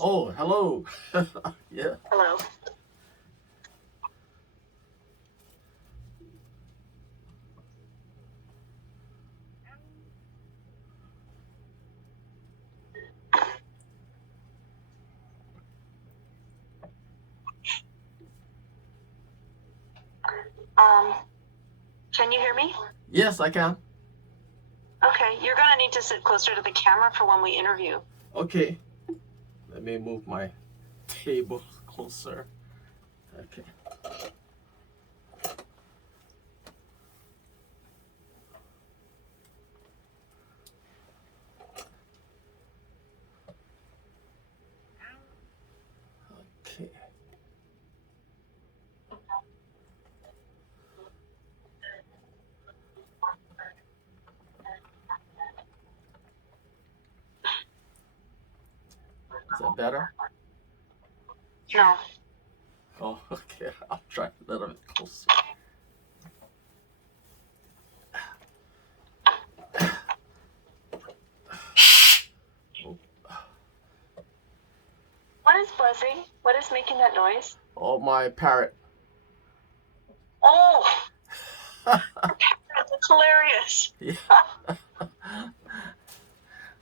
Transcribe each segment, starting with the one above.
Oh, hello. Yeah. Hello. Um, can you hear me? Yes, I can. Okay, you're gonna need to sit closer to the camera for when we interview. Okay. Let me move my table closer. Okay. Okay. Is that better? No. Oh, okay. I'll try a little bit closer. Oh, What is buzzing? What is making that noise? oh, my parrot. Oh, that's hilarious. Yeah.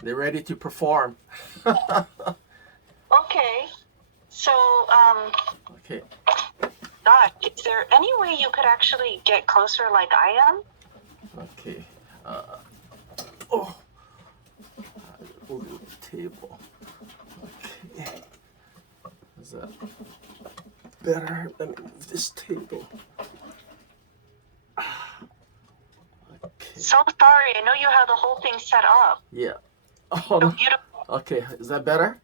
They're ready to perform. Okay, so, Okay. gosh, is there any way you could actually get closer like I am? Okay. Oh, move the table. Okay. Is that better? Let me move this table. Okay. So sorry, I know you have the whole thing set up. Yeah. Oh, So no. beautiful. Okay. Is that better?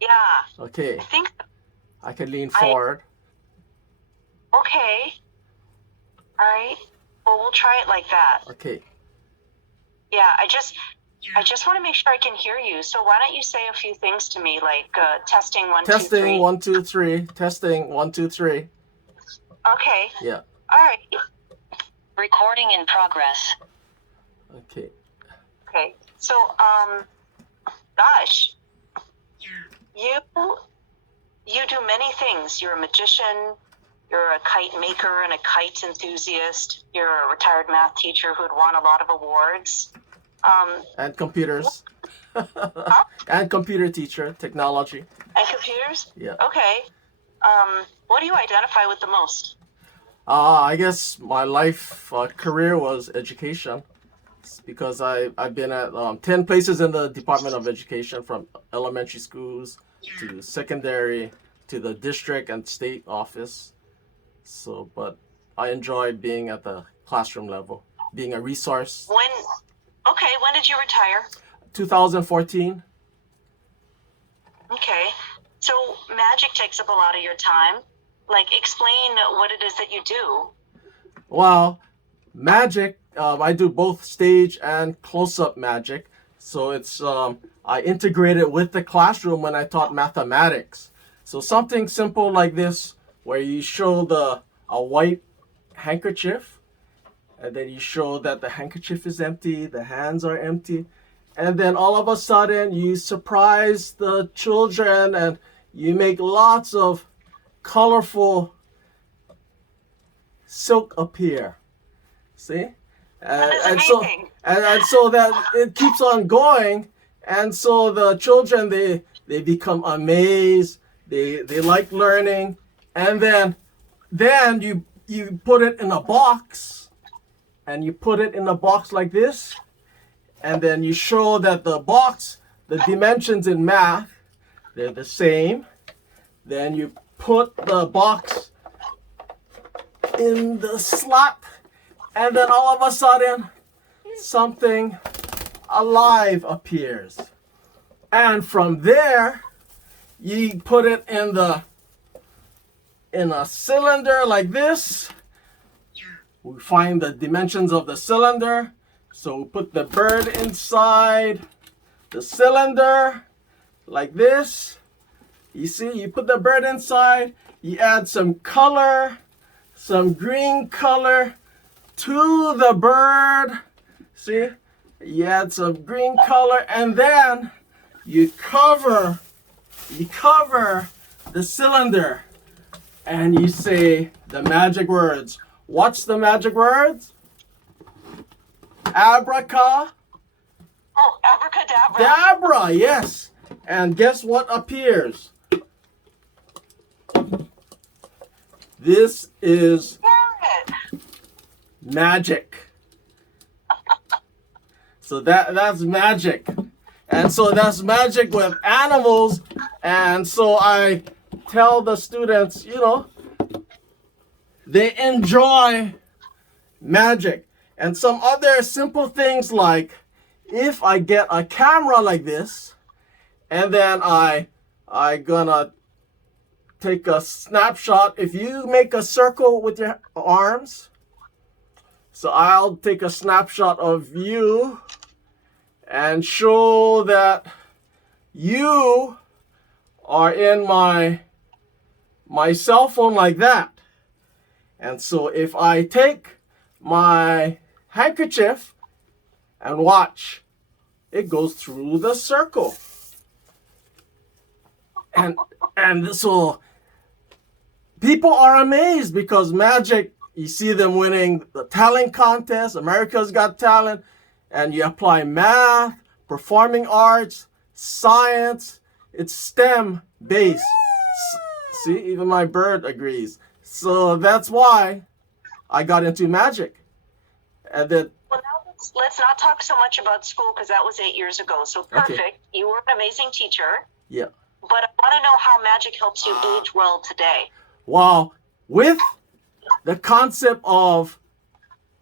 Yeah, Okay. I think, I can lean forward. okay. All right. Well, we'll try it like that. Okay. Yeah, I just want to make sure I can hear you. So why don't you say a few things to me, like testing one, two, Testing three. 1, 2, 3. Testing 1, 2, 3. Okay. Yeah. All right. Recording in progress. Okay. Okay. So, gosh, you do many things. You're a magician. You're a kite maker and a kite enthusiast. You're a retired math teacher who'd won a lot of awards. And computers. And computer teacher, technology. And computers? Yeah. Okay. What do you identify with the most? I guess my life career was education. It's because I've been at 10 places in the Department of Education, from elementary schools to secondary to the district and state office. So, but I enjoy being at the classroom level, being a resource. When did you retire? 2014. Okay. So magic takes up a lot of your time. Like, explain what it is that you do. Well, magic, I do both stage and close-up magic. So it's I integrate it with the classroom when I taught mathematics. So something simple like this, where you show a white handkerchief, and then you show that the handkerchief is empty, the hands are empty, and then all of a sudden you surprise the children and you make lots of colorful silk appear. See? That is And so amazing. and so that it keeps on going, and so the children, they become amazed, they like learning, and then you put it in a box, and you put it in a box like this, and then you show that the dimensions in math, they're the same. Then you put the box in the slot, and then all of a sudden something alive appears. And from there, you put it in a cylinder like this. We find the dimensions of the cylinder. So we put the bird inside the cylinder like this. You see, you put the bird inside, you add some color, some green color to the bird. See, you add some green color, and then you cover you cover the cylinder and you say the magic words. What's the magic words? Abracadabra. Oh, abracadabra. Dabra, yes. And guess what appears? This is Carrot. magic. So that's magic. And so that's magic with animals. And so I tell the students, they enjoy magic. And some other simple things like if I get a camera like this and then I gonna take a snapshot. If you make a circle with your arms, so I'll take a snapshot of you and show that you are in my cell phone like that. And so if I take my handkerchief and watch, it goes through the circle. And so people are amazed because magic, you see them winning the talent contest, America's Got Talent, and you apply math, performing arts, science. It's STEM based. See, even my bird agrees. So that's why I got into magic. And then Well, now let's not talk so much about school because that was 8 years ago. So perfect. Okay. You were an amazing teacher. yeah. But I want to know how magic helps you age well today. Wow. With the concept of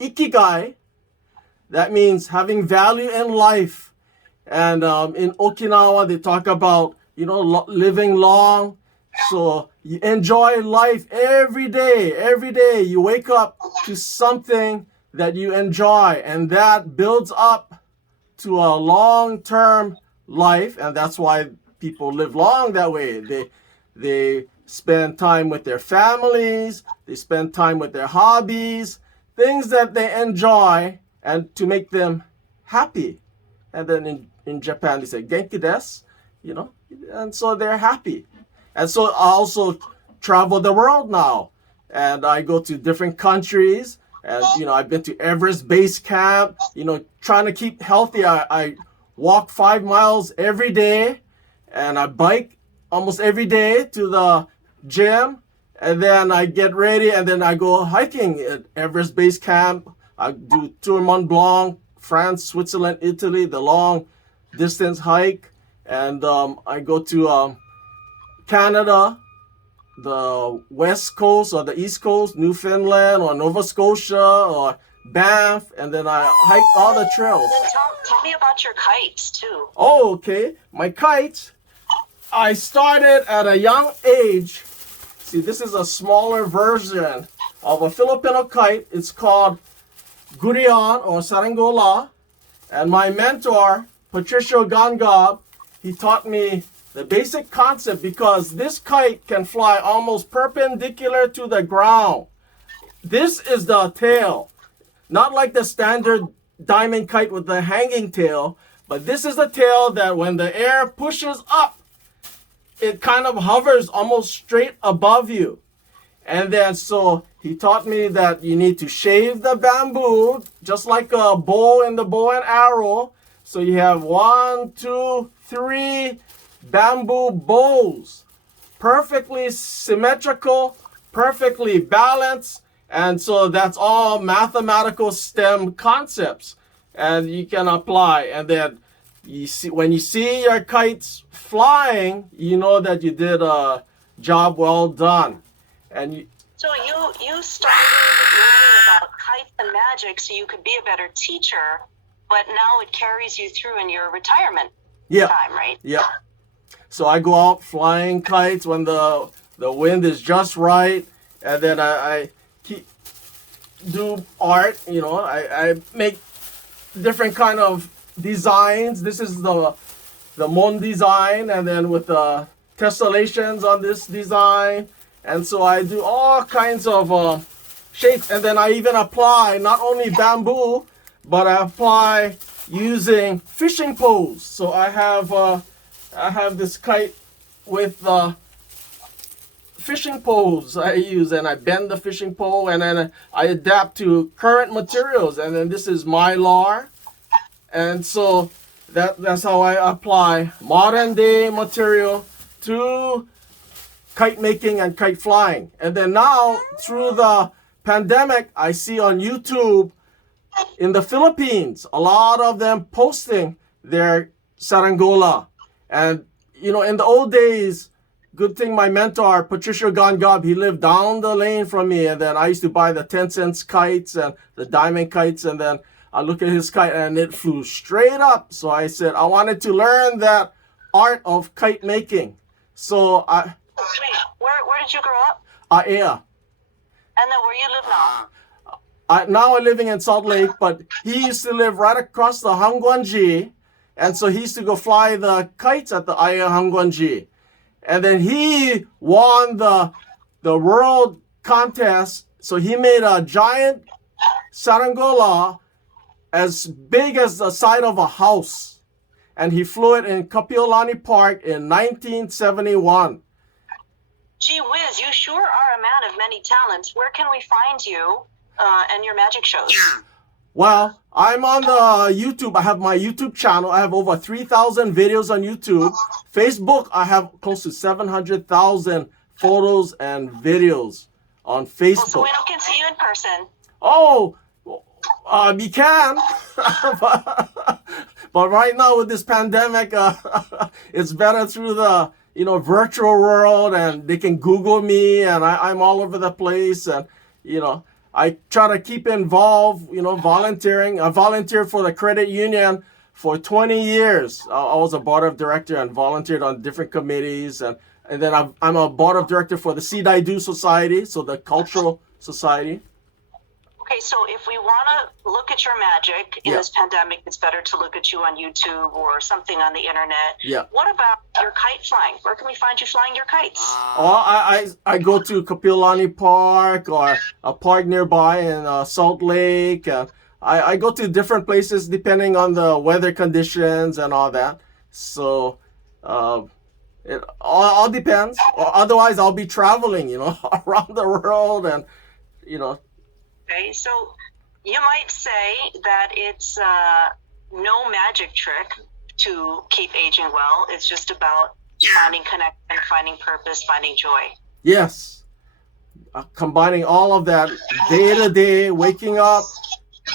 ikigai, that means having value in life. And in Okinawa, they talk about, living long. So you enjoy life every day. Every day you wake up to something that you enjoy. And that builds up to a long-term life. And that's why people live long that way. They spend time with their families. They spend time with their hobbies, things that they enjoy and to make them happy. And then in Japan, they say genki desu, and so they're happy. And so I also travel the world now. And I go to different countries. And, I've been to Everest Base Camp, trying to keep healthy. I walk 5 miles every day. And I bike almost every day to the gym. And then I get ready and then I go hiking at Everest Base Camp. I do Tour Mont Blanc, France, Switzerland, Italy, the long distance hike. And I go to Canada, the West Coast or the East Coast, Newfoundland or Nova Scotia or Banff. And then I hike all the trails. And then tell me about your kites too. Oh, okay. My kites. I started at a young age. See, this is a smaller version of a Filipino kite. It's called Gurion or Saranggola. And my mentor, Patricio Gangab, he taught me the basic concept because this kite can fly almost perpendicular to the ground. This is the tail. Not like the standard diamond kite with the hanging tail, but this is the tail that when the air pushes up, it kind of hovers almost straight above you. And then so he taught me that you need to shave the bamboo just like a bow in the bow and arrow. So you have 1, 2, 3 bamboo bows, perfectly symmetrical, perfectly balanced. And so that's all mathematical STEM concepts and you can apply. And then you see, when you see your kites flying, you know that you did a job well done. And so you started learning about kites and magic so you could be a better teacher, but now it carries you through in your retirement time, right? Yeah. So I go out flying kites when the wind is just right, and then I do art. I make different kind of designs. This is the Mon design, and then with the tessellations on this design. And so I do all kinds of shapes. And then I even apply not only bamboo, but I apply using fishing poles. So I have this kite with fishing poles I use, and I bend the fishing pole, and then I adapt to current materials, and then this is Mylar, and so that's how I apply modern day material to kite making and kite flying. And then now through the pandemic, I see on YouTube in the Philippines a lot of them posting their sarangola. And you know, in the old days, good thing my mentor Patricio Gangab, he lived down the lane from me, and then I used to buy the 10 cents kites and the diamond kites, and then I look at his kite and it flew straight up. So I said I wanted to learn that art of kite making. So Wait, where did you grow up? Yeah. And then where you live now? Now I'm living in Salt Lake, but he used to live right across the Hangguanji, and so he used to go fly the kites at the Aya Hangguanji. And then he won the world contest, so he made a giant sarangola as big as the side of a house, and he flew it in Kapiolani Park in 1971. Gee whiz, you sure are a man of many talents. Where can we find you and your magic shows? Well, I'm on the YouTube. I have my YouTube channel. I have over 3,000 videos on YouTube. Facebook, I have close to 700,000 photos and videos on Facebook. Well, so we can see you in person. Oh, you can. But right now with this pandemic, it's better through the virtual world, and they can Google me, and I'm all over the place, and I try to keep involved, volunteering. I volunteered for the credit union for 20 years. I was a board of director and volunteered on different committees, and then I'm a board of director for the Sidaidu Society, so the cultural society. Okay, so if we want to look at your magic in this pandemic, it's better to look at you on YouTube or something on the internet. Yeah. What about your kite flying? Where can we find you flying your kites? Oh, I go to Kapiolani Park or a park nearby in Salt Lake. I go to different places depending on the weather conditions and all that. So it all depends. Otherwise, I'll be traveling, around the world and. Okay, so you might say that it's no magic trick to keep aging well. It's just about finding connection, finding purpose, finding joy. Yes. Combining all of that day to day, waking up,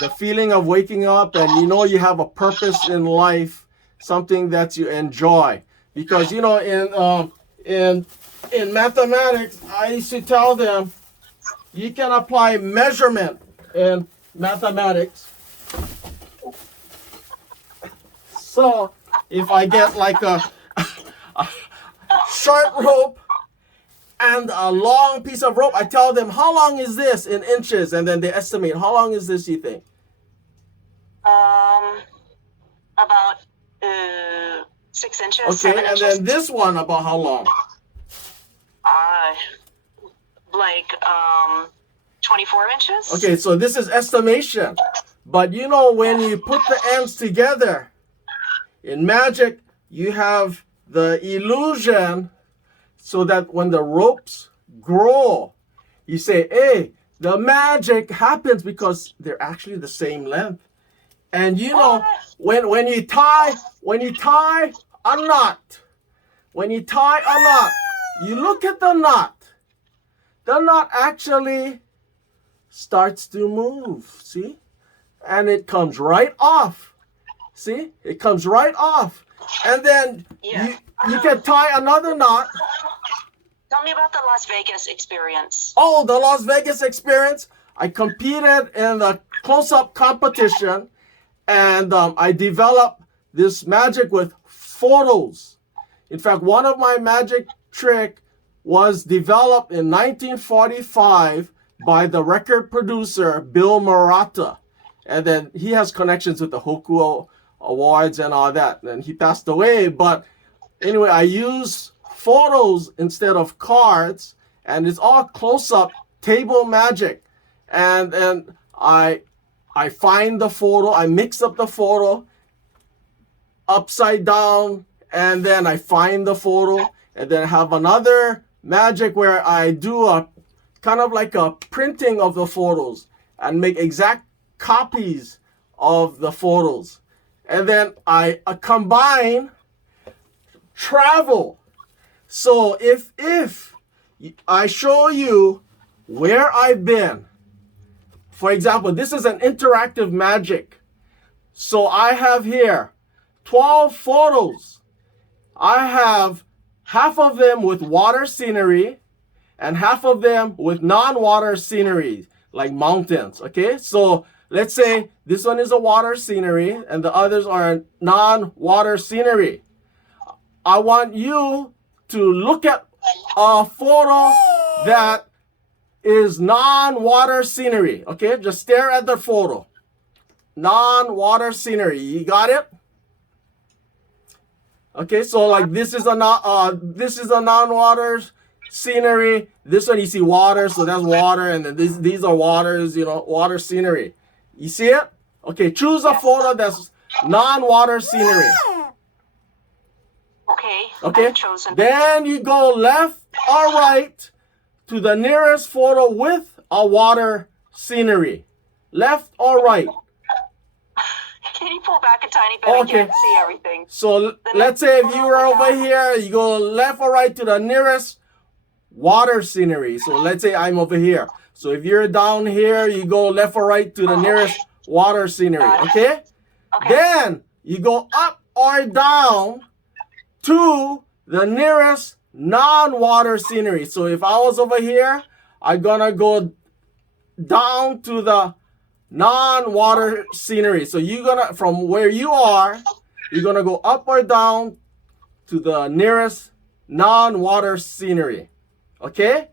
the feeling of waking up, and you have a purpose in life, something that you enjoy. Because, in mathematics, I used to tell them, you can apply measurement in mathematics. So if I get like a short rope and a long piece of rope, I tell them, how long is this in inches? And then they estimate, how long is this, you think? About 6 inches. Okay, 7 and inches. then this one, about how long? Like 24 inches. Okay, so this is estimation. But when you put the ends together, in magic, you have the illusion so that when the ropes grow, you say, hey, the magic happens because they're actually the same length. And when you tie a knot, you look at the knot actually starts to move, see? And it comes right off. See? It comes right off. And then you can tie another knot. Tell me about the Las Vegas experience. Oh, the Las Vegas experience. I competed in the close-up competition, and I developed this magic with photos. In fact, one of my magic trick was developed in 1945 by the record producer Bill Murata. And then he has connections with the Hoku Awards and all that. And he passed away. But anyway, I use photos instead of cards. And it's all close-up table magic. And I find the photo. I mix up the photo upside down. And then I find the photo. And then I have another magic where I do a kind of like a printing of the photos and make exact copies of the photos. And then I combine travel. So if I show you where I've been, for example, this is an interactive magic. So I have here 12 photos. I have half of them with water scenery and half of them with non-water scenery, like mountains, okay? So let's say this one is a water scenery and the others are non-water scenery. I want you to look at a photo that is non-water scenery, okay? Just stare at the photo. Non-water scenery, you got it? Okay, so like this is a non-water scenery. This one you see water, so that's water, and then these are waters, water scenery. You see it? Okay, choose a photo that's non-water scenery. Okay. I've chosen. Then you go left or right to the nearest photo with a water scenery. Left or right. Can you pull back a tiny bit? I can't see everything. So let's say if you were over here, you go left or right to the nearest water scenery. So let's say I'm over here. So if you're down here, you go left or right to the nearest water scenery. Okay? Then you go up or down to the nearest non-water scenery. So if I was over here, I'm gonna go down to the non-water scenery. So you're gonna, from where you are, you're gonna go up or down to the nearest non-water scenery. Okay?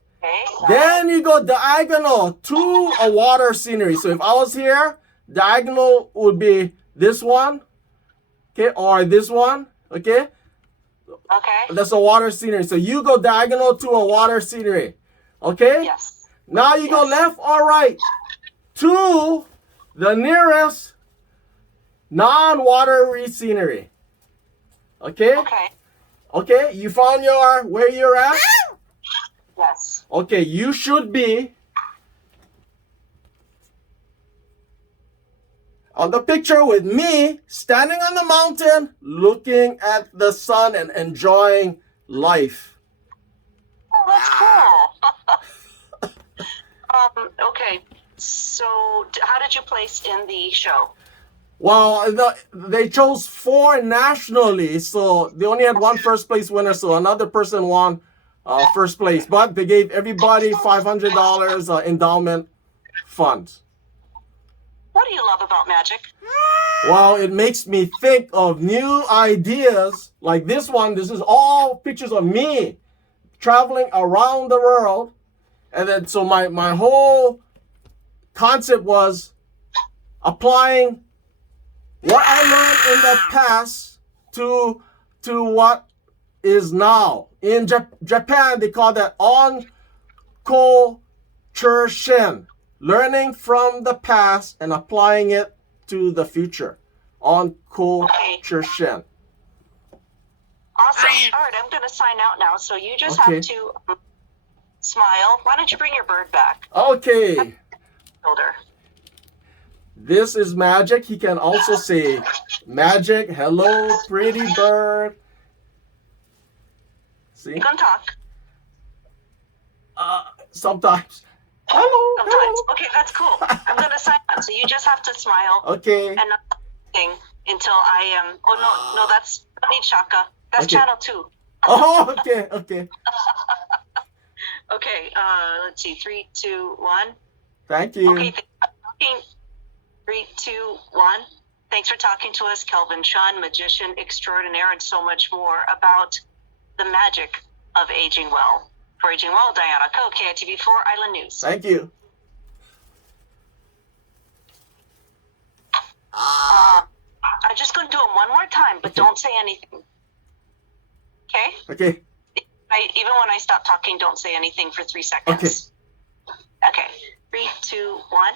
Then you go diagonal to a water scenery. So if I was here, diagonal would be this one, okay, or this one, okay? That's a water scenery. So you go diagonal to a water scenery, okay? Yes. Now you go left or right to the nearest non-watery scenery. Okay? Okay, you found where you're at? Yes. Okay, you should be on the picture with me standing on the mountain looking at the sun and enjoying life. Oh, that's cool. Okay, so how did you place in the show? Well, they chose 4 nationally, so they only had one first place winner, so another person won first place. But they gave everybody $500 endowment funds. What do you love about magic? Well, it makes me think of new ideas like this one. This is all pictures of me traveling around the world. And then so my whole concept was applying what I learned in the past to what is now. In Japan, they call that on-ko-chur-shin. Learning from the past and applying it to the future. On-ko-chur-shin. Awesome. All right, I'm going to sign out now. So you just have to smile. Why don't you bring your bird back? Okay. Shoulder. This is Magic. He can also say, Magic, hello, pretty bird. See? You can talk. Sometimes. Hello. Sometimes. Okay, that's cool. I'm going to sign out. So you just have to smile. Okay. And not sing until I am. Oh, no, that's I need Shaka. That's channel 2. Oh, okay. Okay, let's see. 3, 2, 1. Thank you. Okay, 3, 2, 1. Thanks for talking to us, Kelvin Chun, magician extraordinaire, and so much more about the magic of aging well. For Aging Well, Diana Ko, KITV4 Island News. Thank you. I'm just going to do them one more time, but don't say anything. Okay? Okay. Even when I stop talking, don't say anything for 3 seconds. Okay. 3, 2, 1.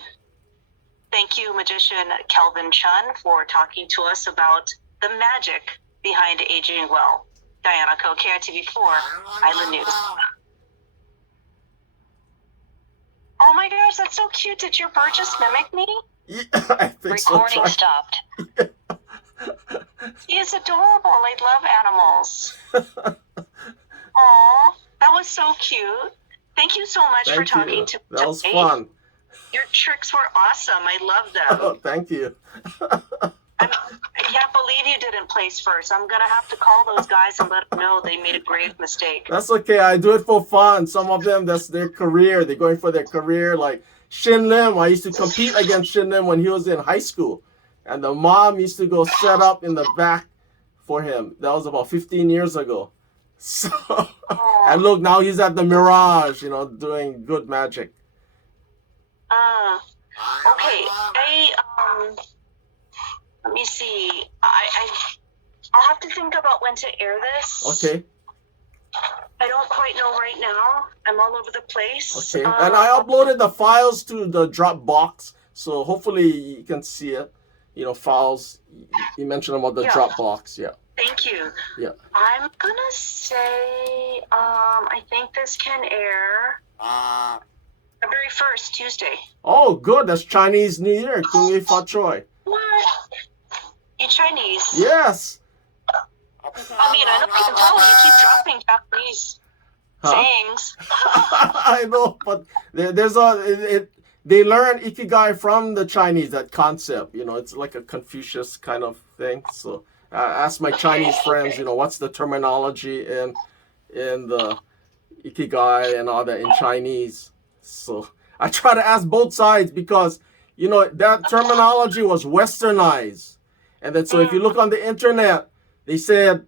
Thank you, magician Kelvin Chun, for talking to us about the magic behind aging well. Diana Ko, KITV4, Island News. Oh my gosh, that's so cute. Did your bird just mimic me? Yeah, I think Recording so. stopped. He is adorable. I love animals. Aw, that was so cute. Thank you so much for Thank talking you. to me. That was today. fun. Your tricks were awesome. I love them. Oh, thank you. I can't believe you didn't place first. I'm gonna have to call those guys and let them know they made a grave mistake. That's okay. I do it for fun. Some of them, that's their career. They're going for their career. Like Shin Lim, I used to compete against Shin Lim when he was in high school. And the mom used to go set up in the back for him. That was about 15 years ago. So, and look, now he's at the Mirage, doing good magic. Okay. Let me see. I'll have to think about when to air this. Okay. I don't quite know right now. I'm all over the place. Okay. And I uploaded the files to the Dropbox, so hopefully you can see it. Files. You mentioned about the Dropbox. Yeah. Thank you. Yeah. I'm gonna say, I think this can air February 1st, Tuesday. Oh, good. That's Chinese New Year. Kung Yi Fa Choi. What? You Chinese? Yes. I mean, I know you can tell you keep dropping Japanese sayings. I know, but they learn Ikigai from the Chinese, that concept. It's like a Confucius kind of thing. So I ask my Chinese friends, what's the terminology in the Ikigai and all that in Chinese. So I try to ask both sides because, that terminology was westernized. And then so if you look on the internet, they said